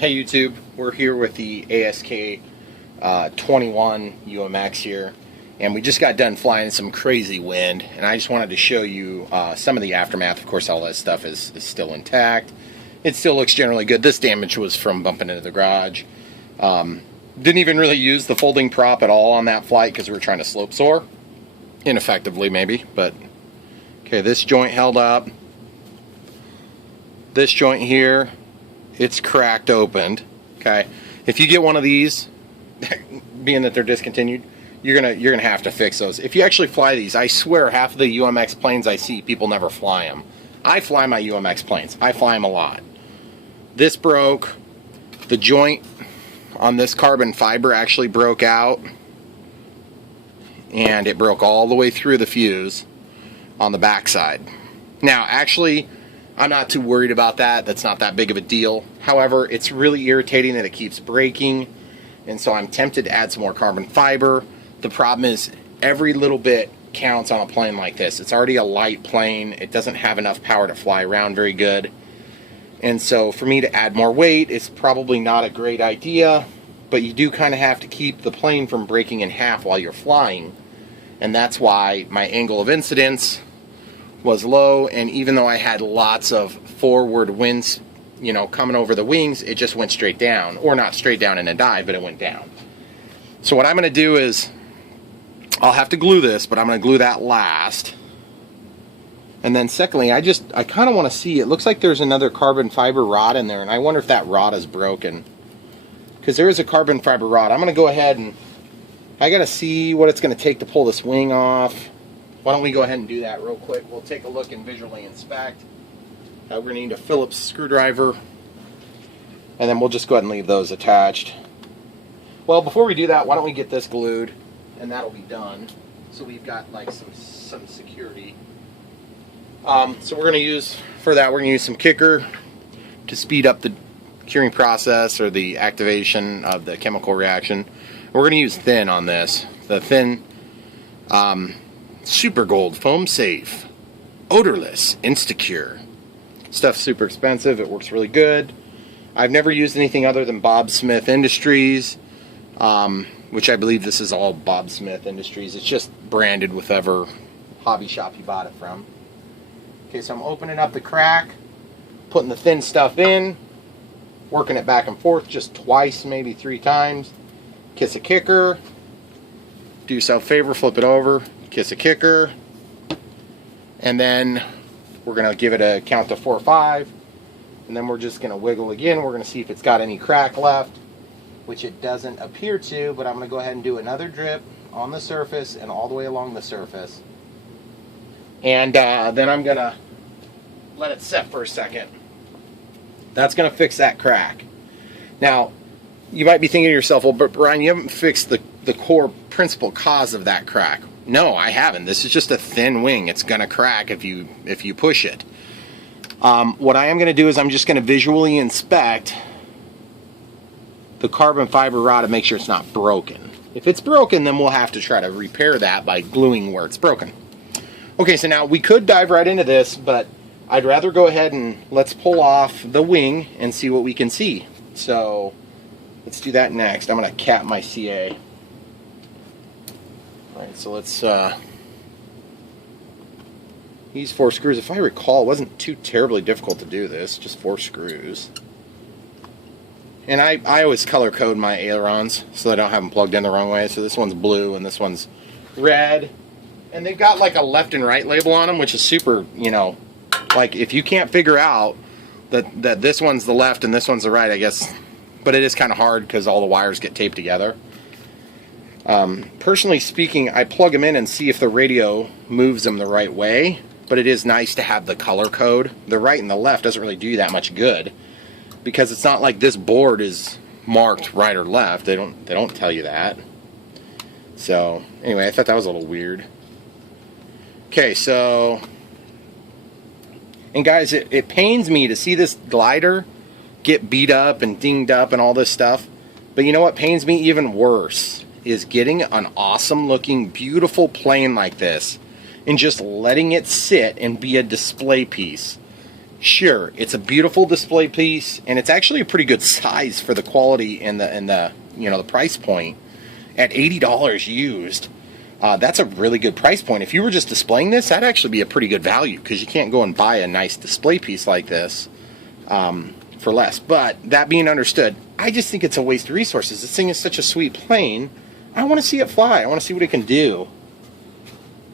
Hey YouTube, we're here with the ASK-21 UMX here, and we just got done flying some crazy wind, and I just wanted to show you some of the aftermath. Of course, all that stuff is still intact. It still looks generally good. This damage was from bumping into the garage. Didn't even really use the folding prop at all on that flight because we were trying to slope soar. Ineffectively maybe, but okay, this joint held up. This joint here, it's cracked opened. Okay, if you get one of these, being that they're discontinued, you're gonna have to fix those. If you actually fly these, I swear half of the UMX planes I see, people never fly them. I fly my UMX planes. I fly them a lot. This broke. The joint on this carbon fiber actually broke out, and it broke all the way through the fuse on the backside. Now, actually, I'm not too worried about that. That's not that big of a deal. However, it's really irritating that it keeps breaking, and so I'm tempted to add some more carbon fiber. The problem is every little bit counts on a plane like this. It's already a light plane. It doesn't have enough power to fly around very good. And so for me to add more weight is probably not a great idea, but you do kind of have to keep the plane from breaking in half while you're flying. And that's why my angle of incidence was low, and even though I had lots of forward winds, you know, coming over the wings, it just went straight down, or not straight down in a dive, but it went down. So what I'm going to do is, I'll have to glue this, but I'm going to glue that last. And then secondly, I kind of want to see, it looks like there's another carbon fiber rod in there, and I wonder if that rod is broken, because there is a carbon fiber rod. I'm going to go ahead and I got to see what it's going to take to pull this wing off. Why don't we go ahead and do that real quick? We'll take a look and visually inspect. We're going to need a Phillips screwdriver, and then we'll just go ahead and leave those attached. Well, before we do that, why don't we get this glued, and that'll be done. So we've got like some security. So we're going to use, for that, we're going to use some kicker to speed up the curing process or the activation of the chemical reaction. We're going to use thin on this. The thin Super Gold Foam Safe, odorless, Instacure. Stuff's super expensive. It works really good. I've never used anything other than Bob Smith Industries, which I believe this is all Bob Smith Industries. It's just branded with whatever hobby shop you bought it from. Okay, so I'm opening up the crack, putting the thin stuff in, working it back and forth just twice, maybe 3 times. Kiss a kicker. Do yourself a favor, flip it over. Kiss a kicker, and then we're going to give it a count to 4 or 5, and then we're just going to wiggle again. We're going to see if it's got any crack left, which it doesn't appear to, but I'm going to go ahead and do another drip on the surface and all the way along the surface, and then I'm going to let it set for a second. That's going to fix that crack. Now, you might be thinking to yourself, well, but Brian, you haven't fixed the core principal cause of that crack. No, I haven't. This is just a thin wing. It's going to crack if you push it. What I am going to do is I'm just going to visually inspect the carbon fiber rod to make sure it's not broken. If it's broken, then we'll have to try to repair that by gluing where it's broken. Okay, so now we could dive right into this, but I'd rather go ahead and let's pull off the wing and see what we can see. So let's do that next. I'm going to cap my CA. Alright, so let's use 4 screws. If I recall, it wasn't too terribly difficult to do this, just 4 screws. And I always color code my ailerons so I don't have them plugged in the wrong way. So this one's blue and this one's red. And they've got like a left and right label on them, which is super, you know, like if you can't figure out that this one's the left and this one's the right, I guess, but it is kind of hard because all the wires get taped together. Personally speaking, I plug them in and see if the radio moves them the right way, but it is nice to have the color code. The right and the left doesn't really do that much good because it's not like this board is marked right or left. They don't tell you that. So anyway, I thought that was a little weird. Okay, so, and guys, it pains me to see this glider get beat up and dinged up and all this stuff, but you know what pains me even worse is getting an awesome looking beautiful plane like this and just letting it sit and be a display piece. Sure, it's a beautiful display piece, and it's actually a pretty good size for the quality and the the price point. At $80 used, that's a really good price point. If you were just displaying this, that'd actually be a pretty good value, because you can't go and buy a nice display piece like this for less. But that being understood, I just think it's a waste of resources. This thing is such a sweet plane. I want to see it fly. I want to see what it can do.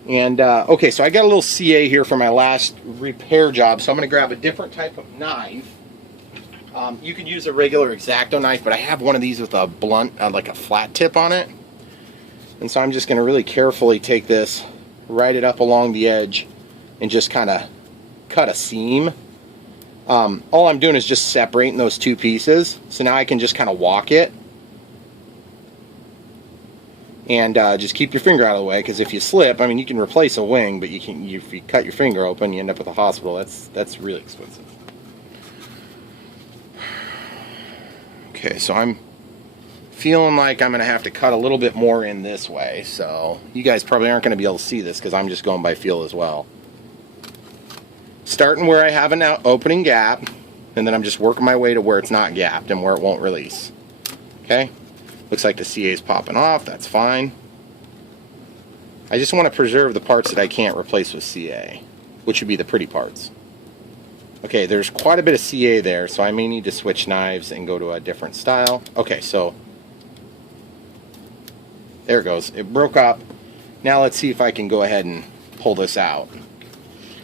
And okay, so I got a little CA here for my last repair job, so I'm going to grab a different type of knife. You could use a regular X-Acto knife, but I have one of these with a blunt, like a flat tip on it. And so I'm just going to really carefully take this, right it up along the edge, and just kind of cut a seam. All I'm doing is just separating those two pieces, so now I can just kind of walk it. And just keep your finger out of the way, because if you slip, I mean, you can replace a wing, but if you cut your finger open, you end up with a hospital. That's really expensive. Okay, so I'm feeling like I'm going to have to cut a little bit more in this way, so you guys probably aren't going to be able to see this, because I'm just going by feel as well. Starting where I have an opening gap, and then I'm just working my way to where it's not gapped and where it won't release. Okay? Looks like the CA is popping off. That's fine. I just want to preserve the parts that I can't replace with CA, which would be the pretty parts. Okay, there's quite a bit of CA there, so I may need to switch knives and go to a different style. Okay, so there it goes. It broke up. Now let's see if I can go ahead and pull this out.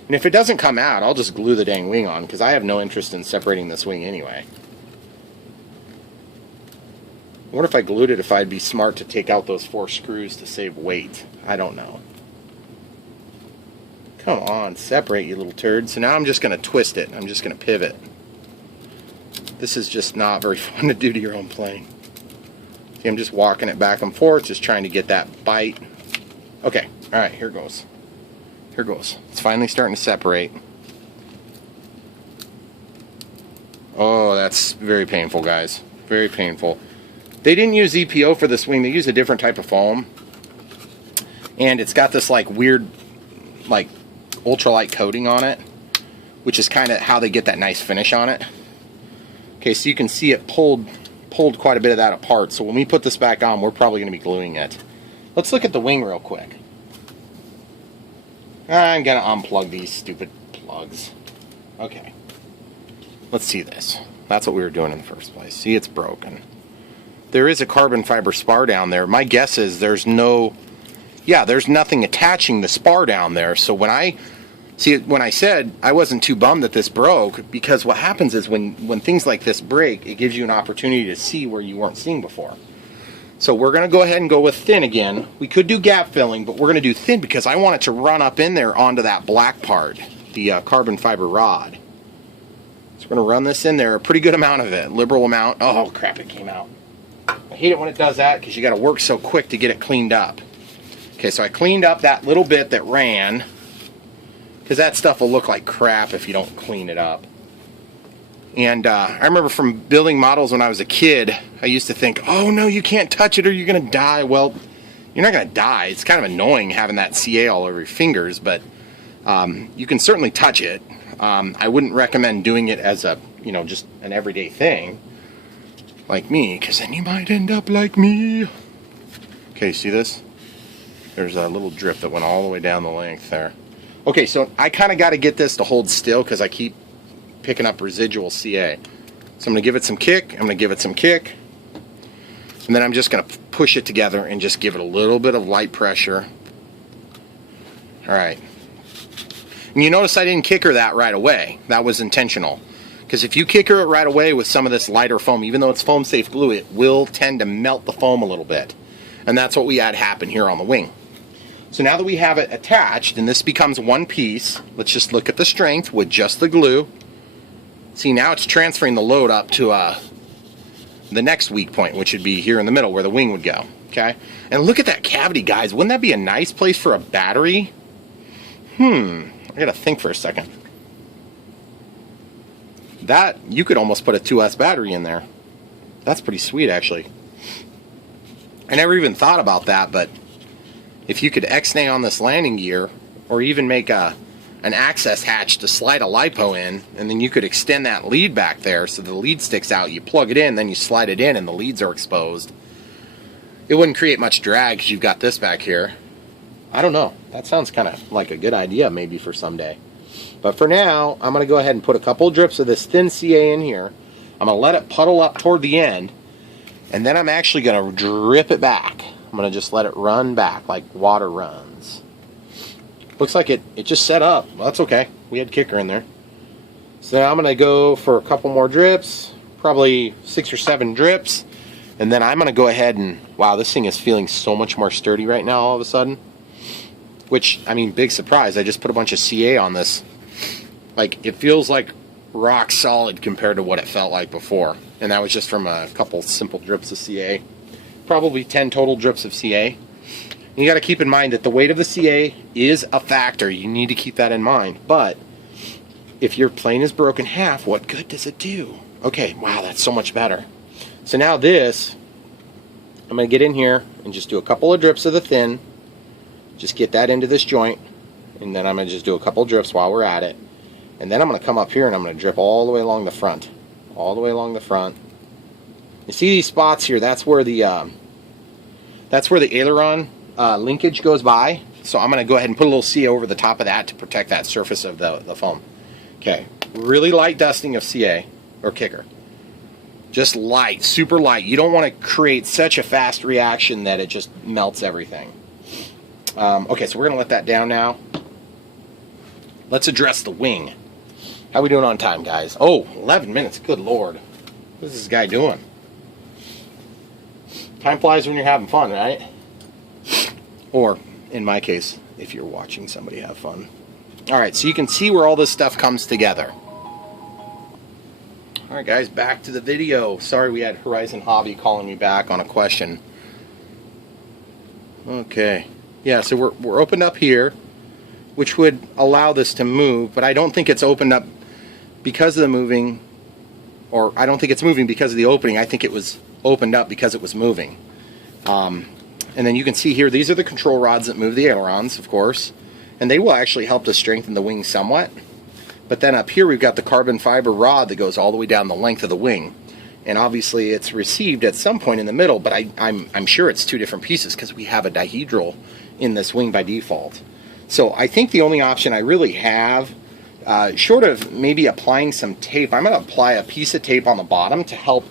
And if it doesn't come out, I'll just glue the dang wing on, because I have no interest in separating this wing anyway. I wonder if I glued it, if I'd be smart to take out those 4 screws to save weight. I don't know. Come on, separate, you little turd. So now I'm just going to twist it. I'm just going to pivot. This is just not very fun to do to your own plane. See, I'm just walking it back and forth, just trying to get that bite. Okay, alright, here goes. Here goes. It's finally starting to separate. Oh, that's very painful, guys. Very painful. They didn't use EPO for this wing. They used a different type of foam. And it's got this like weird, like ultralight coating on it, which is kind of how they get that nice finish on it. Okay, so you can see it pulled quite a bit of that apart. So when we put this back on, we're probably going to be gluing it. Let's look at the wing real quick. I'm going to unplug these stupid plugs. Okay. Let's see this. That's what we were doing in the first place. See, it's broken. There is a carbon fiber spar down there. My guess is there's nothing attaching the spar down there. So when I said I wasn't too bummed that this broke, because what happens is when things like this break, it gives you an opportunity to see where you weren't seeing before. So we're going to go ahead and go with thin again. We could do gap filling, but we're going to do thin because I want it to run up in there onto that black part, the carbon fiber rod. So we're going to run this in there, a pretty good amount of it, liberal amount. Oh crap, it came out. I hate it when it does that, because you got to work so quick to get it cleaned up. Okay, so I cleaned up that little bit that ran, because that stuff will look like crap if you don't clean it up. And I remember from building models when I was a kid, I used to think, oh no, you can't touch it or you're going to die. Well, you're not going to die. It's kind of annoying having that CA all over your fingers, but you can certainly touch it. I wouldn't recommend doing it as a, just an everyday thing like me, because then you might end up like me. Okay, see this? There's a little drip that went all the way down the length there. Okay, so I kind of got to get this to hold still, because I keep picking up residual CA. So I'm going to give it some kick. I'm going to give it some kick. And then I'm just going to push it together and just give it a little bit of light pressure. Alright. And you notice I didn't kick her that right away. That was intentional. Because if you kick her it right away with some of this lighter foam, even though it's foam safe glue, it will tend to melt the foam a little bit. And that's what we had happen here on the wing. So now that we have it attached, and this becomes one piece, let's just look at the strength with just the glue. See, now it's transferring the load up to the next weak point, which would be here in the middle where the wing would go. Okay? And look at that cavity, guys. Wouldn't that be a nice place for a battery? I gotta think for a second. That, you could almost put a 2S battery in there. That's pretty sweet, actually. I never even thought about that, but if you could X-nay on this landing gear, or even make a an access hatch to slide a LiPo in, and then you could extend that lead back there so the lead sticks out. You plug it in, then you slide it in, and the leads are exposed. It wouldn't create much drag because you've got this back here. I don't know. That sounds kind of like a good idea maybe for someday. But for now, I'm going to go ahead and put a couple of drips of this thin CA in here. I'm going to let it puddle up toward the end, and then I'm actually going to drip it back. I'm going to just let it run back like water runs. Looks like it just set up. Well, that's okay. We had kicker in there. So now I'm going to go for a couple more drips, probably 6 or 7 drips, and then I'm going to go ahead and, wow, this thing is feeling so much more sturdy right now all of a sudden. Which, I mean, big surprise. I just put a bunch of CA on this. Like, it feels like rock solid compared to what it felt like before. And that was just from a couple simple drips of CA. Probably 10 total drips of CA. You got to keep in mind that the weight of the CA is a factor. You need to keep that in mind. But if your plane is broken half, what good does it do? Okay, wow, that's so much better. So now this, I'm going to get in here and just do a couple of drips of the thin. Just get that into this joint. And then I'm going to just do a couple drips while we're at it. And then I'm going to come up here and I'm going to drip all the way along the front. All the way along the front. You see these spots here? That's where the aileron linkage goes by. So I'm going to go ahead and put a little CA over the top of that to protect that surface of the foam. Okay, really light dusting of CA or kicker. Just light, super light. You don't want to create such a fast reaction that it just melts everything. Okay, so we're going to let that down now. Let's address the wing. How we doing on time, guys? Oh, 11 minutes. Good Lord. What is this guy doing? Time flies when you're having fun, right? Or, in my case, if you're watching somebody have fun. Alright, so you can see where all this stuff comes together. Alright guys, back to the video. Sorry we had Horizon Hobby calling me back on a question. Okay. Yeah, so we're opened up here, which would allow this to move, but I don't think it's opened up because of the moving, or I don't think it's moving because of the opening. I think it was opened up because it was moving. And then you can see here, these are the control rods that move the ailerons, of course, and they will actually help to strengthen the wing somewhat. But then up here we've got the carbon fiber rod that goes all the way down the length of the wing. And obviously it's received at some point in the middle, but I'm sure it's 2 different pieces because we have a dihedral in this wing by default. So I think the only option I really have, short of maybe applying some tape, I'm going to apply a piece of tape on the bottom to help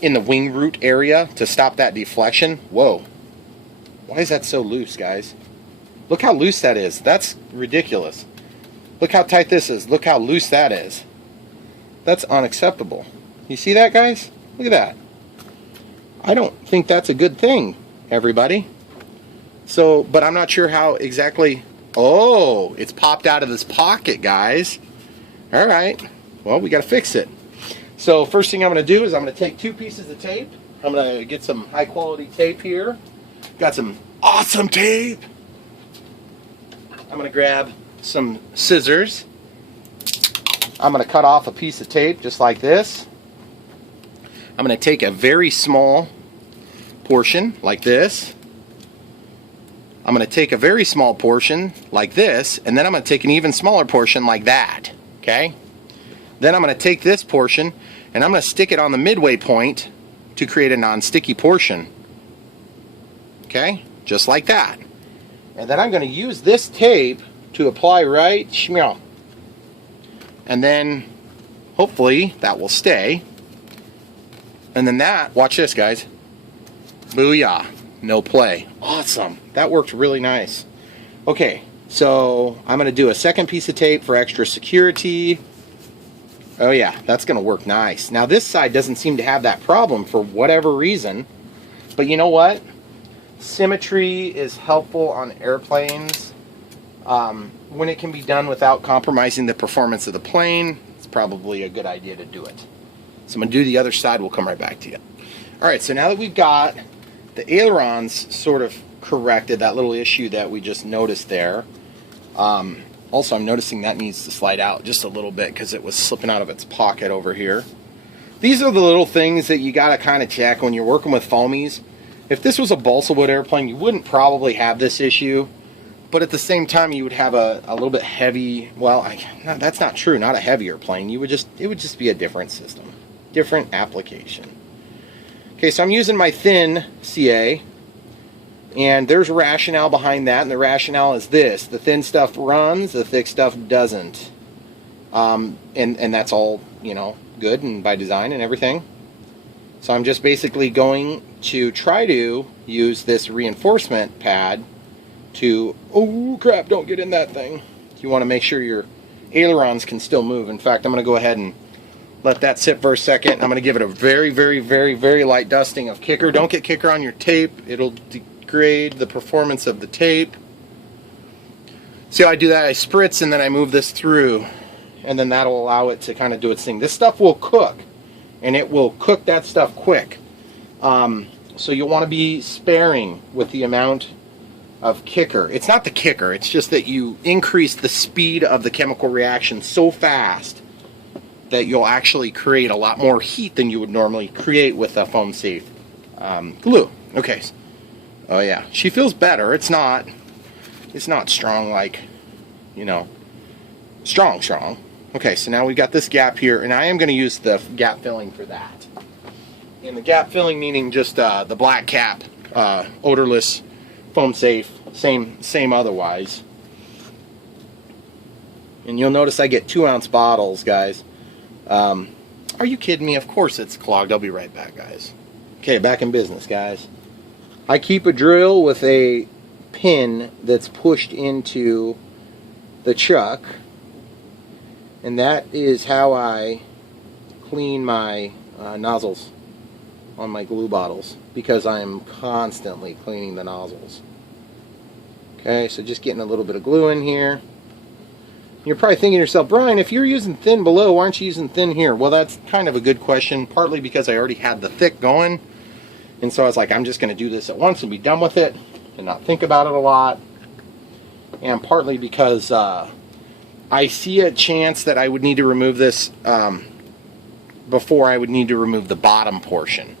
in the wing root area to stop that deflection. Whoa. Why is that so loose, guys? Look how loose that is. That's ridiculous. Look how tight this is. Look how loose that is. That's unacceptable. You see that, guys? Look at that. I don't think that's a good thing, everybody. So, but I'm not sure how exactly. Oh, it's popped out of this pocket, guys. All right. Well, we got to fix it. So first thing I'm going to do is I'm going to take 2 pieces of tape. I'm going to get some high quality tape here. Got some awesome tape. I'm going to grab some scissors. I'm going to cut off a piece of tape just like this. I'm going to take a very small portion like this. I'm going to take a very small portion like this, and then I'm going to take an even smaller portion like that. Okay? Then I'm going to take this portion and I'm going to stick it on the midway point to create a non-sticky portion. Okay? Just like that. And then I'm going to use this tape to apply right schmeow. And then hopefully that will stay. And then that, watch this guys. Booyah. No play. Awesome. That worked really nice. Okay, so I'm going to do a second piece of tape for extra security. Oh yeah, that's going to work nice. Now this side doesn't seem to have that problem for whatever reason. But you know what? Symmetry is helpful on airplanes. When it can be done without compromising the performance of the plane, it's probably a good idea to do it. So I'm going to do the other side. We'll come right back to you. Alright, so now that we've got the ailerons sort of corrected, that little issue that we just noticed there. Also, I'm noticing that needs to slide out just a little bit because it was slipping out of its pocket over here. These are the little things that you got to kind of check when you're working with foamies. If this was a balsa wood airplane, you wouldn't probably have this issue. but at the same time you would have a little bit heavy, well, no, that's not true, not a heavier plane. It would just be a different system, different application. Okay, so I'm using my thin CA, and there's a rationale behind that, and the rationale is this: the thin stuff runs, the thick stuff doesn't. And that's all, you know, good and by design and everything. So I'm just basically going to try to use this reinforcement pad to, oh crap, don't get in that thing. You want to make sure your ailerons can still move. In fact, I'm going to go ahead and let that sit for a second. I'm going to give it a very, very, very, very light dusting of kicker. Don't get kicker on your tape. It'll degrade the performance of the tape. See how I do that? I spritz and then I move this through, and then that'll allow it to kind of do its thing. This stuff will cook, and it will cook that stuff quick. So you'll want to be sparing with the amount of kicker. It's not the kicker, it's just that you increase the speed of the chemical reaction so fast that you'll actually create a lot more heat than you would normally create with a foam safe glue. Okay. Oh yeah, she feels better. It's not strong like, you know, strong. Okay, so now we've got this gap here, and I am going to use the gap filling for that. And the gap filling meaning just the black cap, odorless, foam safe, same otherwise. And you'll notice I get 2-ounce bottles, guys. Are you kidding me? Of course it's clogged. I'll be right back, guys. Okay, back in business, guys. I keep a drill with a pin that's pushed into the chuck, and that is how I clean my nozzles on my glue bottles, because I am constantly cleaning the nozzles. Okay, so just getting a little bit of glue in here. You're probably thinking to yourself, Brian, if you're using thin below, why aren't you using thin here? Well, that's kind of a good question, partly because I already had the thick going, and so I was like, I'm just going to do this at once and be done with it and not think about it a lot, and partly because I see a chance that I would need to remove this before I would need to remove the bottom portion.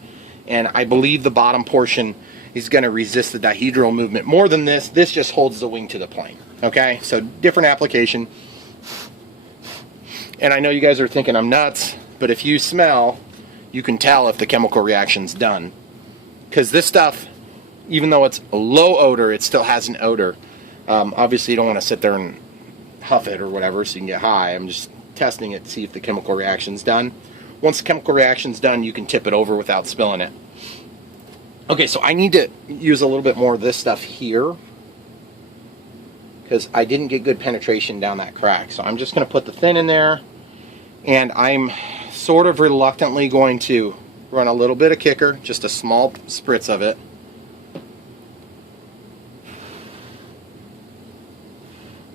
And I believe the bottom portion is going to resist the dihedral movement more than this. This just holds the wing to the plane. Okay, so different application. And I know you guys are thinking I'm nuts, but if you smell, you can tell if the chemical reaction's done. Because this stuff, even though it's a low odor, it still has an odor. Obviously, you don't want to sit there and huff it or whatever so you can get high. I'm just testing it to see if the chemical reaction's done. Once the chemical reaction's done, you can tip it over without spilling it. Okay, so I need to use a little bit more of this stuff here because I didn't get good penetration down that crack. So I'm just going to put the thin in there, and I'm sort of reluctantly going to run a little bit of kicker, just a small spritz of it.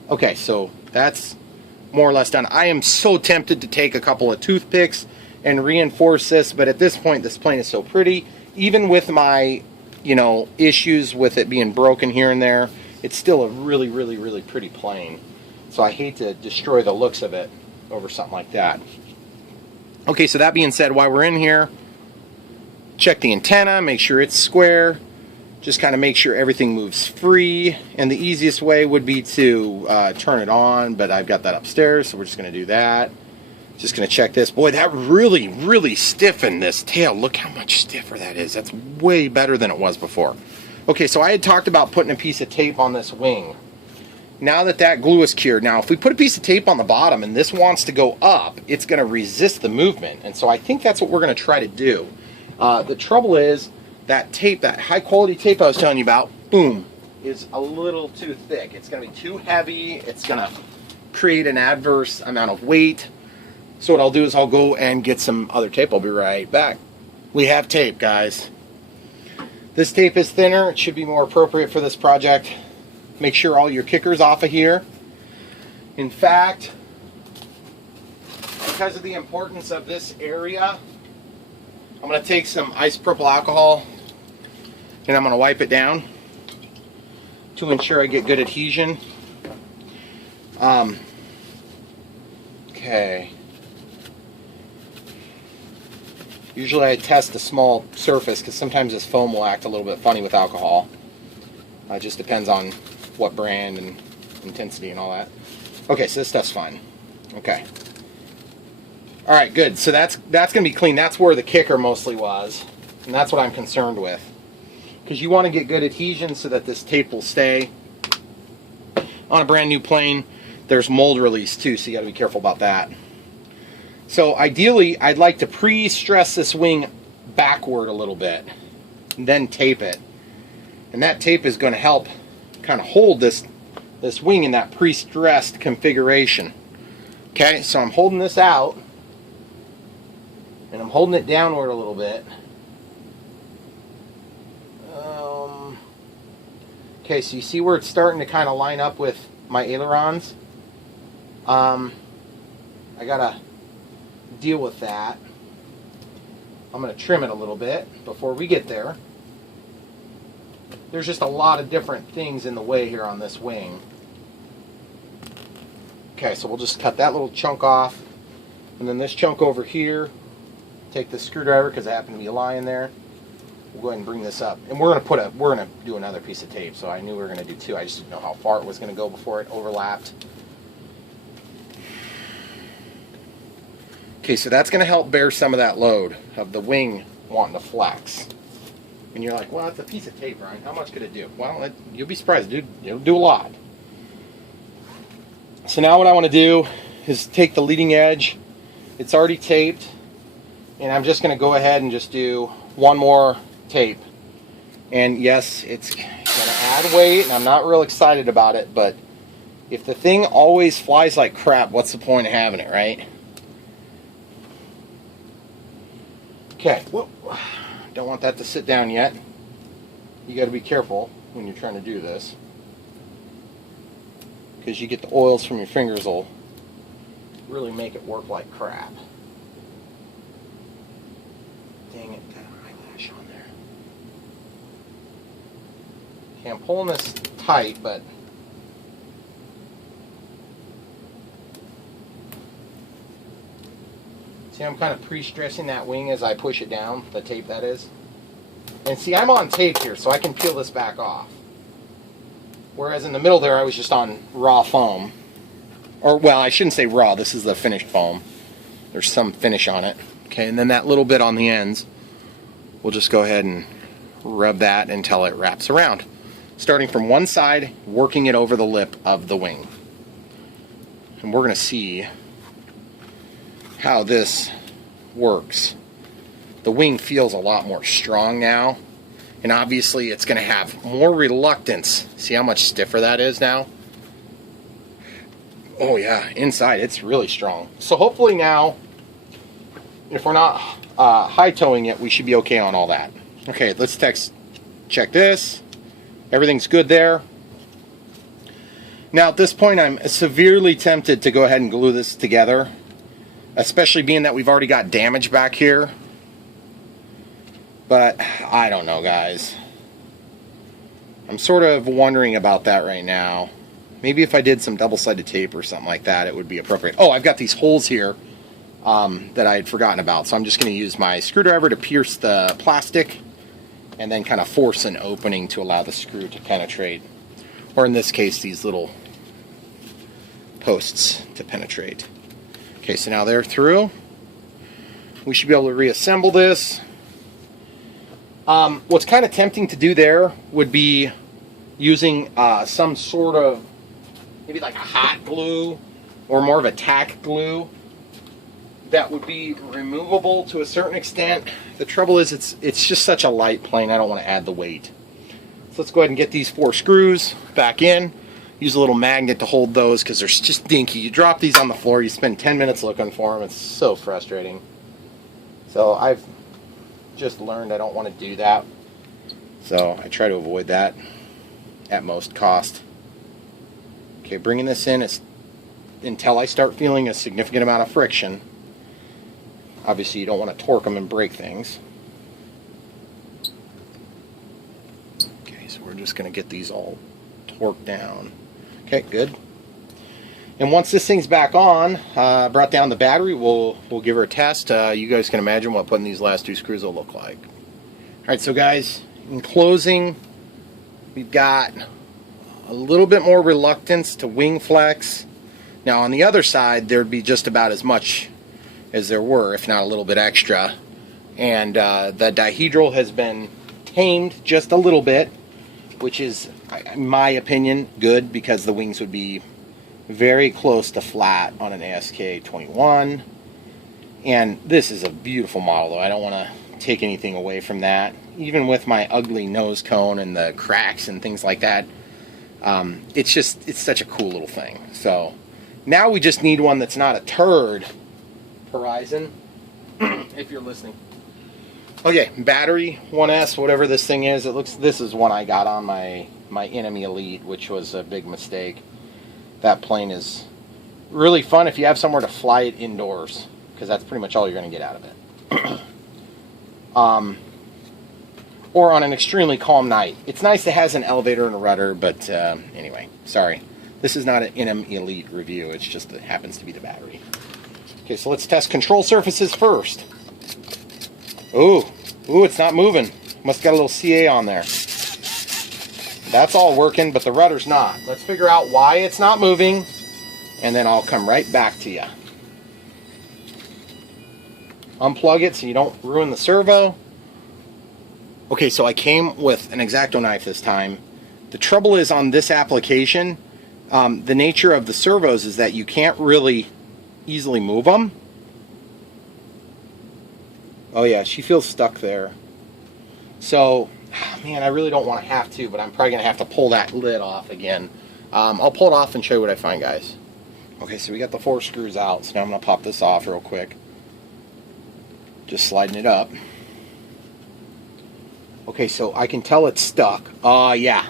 Okay, so that's more or less done. I am so tempted to take a couple of toothpicks and reinforce this, but at this point this plane is so pretty. Even with my, you know, issues with it being broken here and there, it's still a really, really, really pretty plane. So I hate to destroy the looks of it over something like that. Okay, so that being said, while we're in here, check the antenna, make sure it's square. Just kind of make sure everything moves free, and the easiest way would be to turn it on, but I've got that upstairs, so we're just going to do that. Just going to check this. Boy, that really, really stiffened this tail. Look how much stiffer that is. That's way better than it was before. Okay, so I had talked about putting a piece of tape on this wing. Now that that glue is cured, now if we put a piece of tape on the bottom and this wants to go up, it's going to resist the movement, and so I think that's what we're going to try to do. The trouble is, that tape, that high quality tape I was telling you about, boom, is a little too thick. It's going to be too heavy. It's going to create an adverse amount of weight. So what I'll do is I'll go and get some other tape. I'll be right back. We have tape, guys. This tape is thinner. It should be more appropriate for this project. Make sure all your kicker's off of here. In fact, because of the importance of this area, I'm going to take some isopropyl alcohol and I'm going to wipe it down to ensure I get good adhesion. Okay. Usually I test a small surface because sometimes this foam will act a little bit funny with alcohol. It just depends on what brand and intensity and all that. Okay, so this stuff's fine. Okay. All right, good. So that's going to be clean. That's where the kicker mostly was, and that's what I'm concerned with. Because you want to get good adhesion so that this tape will stay. On a brand new plane, there's mold release too, so you got to be careful about that. So ideally, I'd like to pre-stress this wing backward a little bit, and then tape it. And that tape is going to help kind of hold this wing in that pre-stressed configuration. Okay, so I'm holding this out, and I'm holding it downward a little bit. Okay, so you see where it's starting to kind of line up with my ailerons? I gotta deal with that. I'm gonna trim it a little bit before we get there. There's just a lot of different things in the way here on this wing. Okay, so we'll just cut that little chunk off, and then this chunk over here, take the screwdriver because I happen to be lying there. We'll go ahead and bring this up, and we're gonna do another piece of tape. So I knew we were gonna do two. I just didn't know how far it was gonna go before it overlapped. Okay, so that's gonna help bear some of that load of the wing wanting to flex. And you're like, well, it's a piece of tape, Ryan. How much could it do? Well, you'll be surprised, dude. It'll do a lot. So now what I want to do is take the leading edge. It's already taped, and I'm just gonna go ahead and just do one more tape. And yes, it's gonna add weight, and I'm not real excited about it, but if the thing always flies like crap, what's the point of having it, right? Okay, whoop. Don't want that to sit down yet. You got to be careful when you're trying to do this, because you get the oils from your fingers will really make it work like crap. Dang it, got an eyelash on there. Okay, I'm pulling this tight, but see, I'm kind of pre-stressing that wing as I push it down, the tape that is. And see, I'm on tape here, so I can peel this back off. Whereas in the middle there, I was just on raw foam. Or, well, I shouldn't say raw, this is the finished foam. There's some finish on it. Okay, and then that little bit on the ends, we'll just go ahead and rub that until it wraps around. Starting from one side, working it over the lip of the wing. And we're going to see how this works. The wing feels a lot more strong now, and obviously it's going to have more reluctance. See how much stiffer that is now? Oh yeah, inside it's really strong. So hopefully now, if we're not high-towing it, we should be okay on all that. Okay, let's check this. Everything's good there. Now at this point I'm severely tempted to go ahead and glue this together, especially being that we've already got damage back here. But I don't know, guys. I'm sort of wondering about that right now. Maybe if I did some double-sided tape or something like that, it would be appropriate. Oh, I've got these holes here that I had forgotten about. So I'm just going to use my screwdriver to pierce the plastic and then kind of force an opening to allow the screw to penetrate. Or in this case, these little posts to penetrate. Okay, so now they're through. We should be able to reassemble this. What's kind of tempting to do there would be using some sort of, maybe like a hot glue or more of a tack glue that would be removable to a certain extent. The trouble is it's just such a light plane, I don't want to add the weight. So let's go ahead and get these 4 screws back in. Use a little magnet to hold those because they're just dinky. You drop these on the floor, you spend 10 minutes looking for them. It's so frustrating. So I've just learned I don't want to do that. So I try to avoid that at most cost. Okay, bringing this in until I start feeling a significant amount of friction. Obviously you don't want to torque them and break things. Okay, so we're just going to get these all torqued down. Okay, good. And once this thing's back on, brought down the battery, we'll give her a test. You guys can imagine what putting these last 2 screws will look like. Alright, so guys, in closing, we've got a little bit more reluctance to wing flex. Now on the other side, there'd be just about as much as there were, if not a little bit extra. And the dihedral has been tamed just a little bit, which is, in my opinion, good, because the wings would be very close to flat on an ASK-21. And this is a beautiful model, though. I don't want to take anything away from that. Even with my ugly nose cone and the cracks and things like that, it's such a cool little thing. So now we just need one that's not a turd, Horizon, if you're listening. Okay, battery 1S, whatever this thing is. This is one I got on my Enemy Elite, which was a big mistake. That plane is really fun if you have somewhere to fly it indoors, because that's pretty much all you're going to get out of it. Or on an extremely calm night. It's nice it has an elevator and a rudder, but anyway, sorry. This is not an Enemy Elite review, it's just it happens to be the battery. Okay, so let's test control surfaces first. Ooh, it's not moving. Must got a little CA on there. That's all working, but the rudder's not. Let's figure out why it's not moving, and then I'll come right back to you. Unplug it so you don't ruin the servo. Okay, so I came with an X-Acto knife this time. The trouble is on this application, the nature of the servos is that you can't really easily move them. Oh yeah, she feels stuck there. So, man, I really don't want to have to, but I'm probably going to have to pull that lid off again. I'll pull it off and show you what I find, guys. Okay, so we got the 4 screws out, so now I'm going to pop this off real quick. Just sliding it up. Okay, so I can tell it's stuck. Yeah.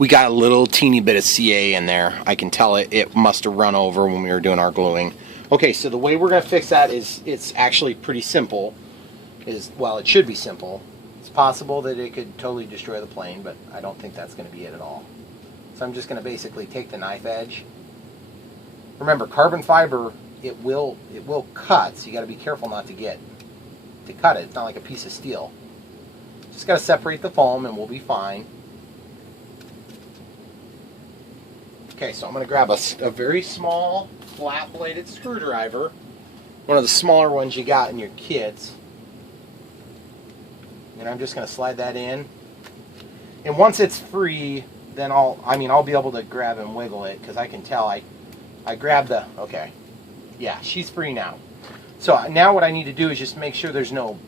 We got a little teeny bit of CA in there. I can tell it must have run over when we were doing our gluing. Okay, so the way we're going to fix that is, it's actually pretty simple. Well, it should be simple. It's possible that it could totally destroy the plane, but I don't think that's going to be it at all. So I'm just going to basically take the knife edge. Remember, carbon fiber, it will cut, so you got to be careful not to cut it. It's not like a piece of steel. Just got to separate the foam and we'll be fine. Okay, so I'm going to grab a very small flat-bladed screwdriver, one of the smaller ones you got in your kits. And I'm just going to slide that in. And once it's free, then I'll be able to grab and wiggle it, because I can tell I grabbed the, okay. Yeah, she's free now. So now what I need to do is just make sure there's no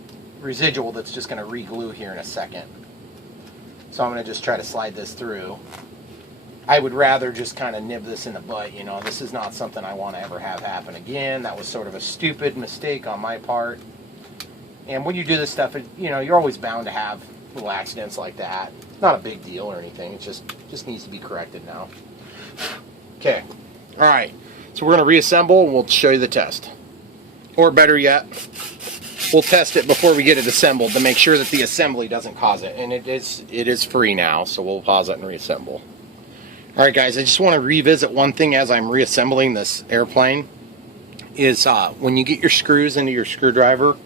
residual that's just going to re-glue here in a second. So I'm going to just try to slide this through. I would rather just kind of nib this in the butt, you know. This is not something I want to ever have happen again. That was sort of a stupid mistake on my part. And when you do this stuff, you know, you're always bound to have little accidents like that. Not a big deal or anything. It just needs to be corrected now. Okay. All right. So we're going to reassemble and we'll show you the test. Or better yet, we'll test it before we get it assembled to make sure that the assembly doesn't cause it. And it is free now, so we'll pause it and reassemble. All right, guys, I just want to revisit one thing as I'm reassembling this airplane. Is when you get your screws into your screwdriver,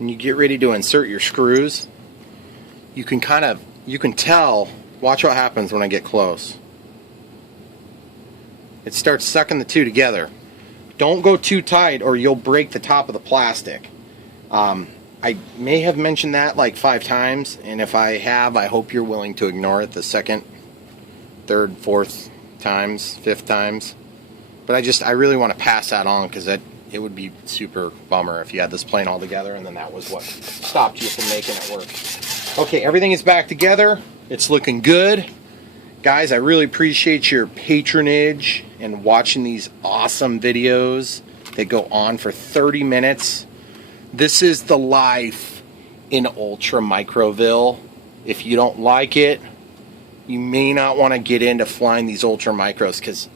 and you get ready to insert your screws, you can tell, watch what happens when I get close. It starts sucking the two together. Don't go too tight or you'll break the top of the plastic. I may have mentioned that like 5 times, and if I have, I hope you're willing to ignore it the second, third, fourth times, 5th times. But I really want to pass that on, because it would be super bummer if you had this plane all together and then that was what stopped you from making it work. Okay, everything is back together. It's looking good. Guys, I really appreciate your patronage and watching these awesome videos that go on for 30 minutes. This is the life in Ultra Microville. If you don't like it, you may not want to get into flying these Ultra Micros, because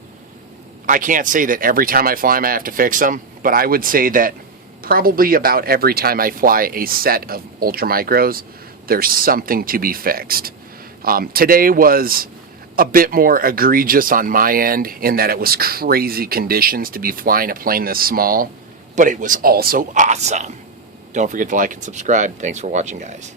I can't say that every time I fly them I have to fix them, but I would say that probably about every time I fly a set of Ultra Micros, there's something to be fixed. Today was a bit more egregious on my end in that it was crazy conditions to be flying a plane this small, but it was also awesome. Don't forget to like and subscribe. Thanks for watching, guys.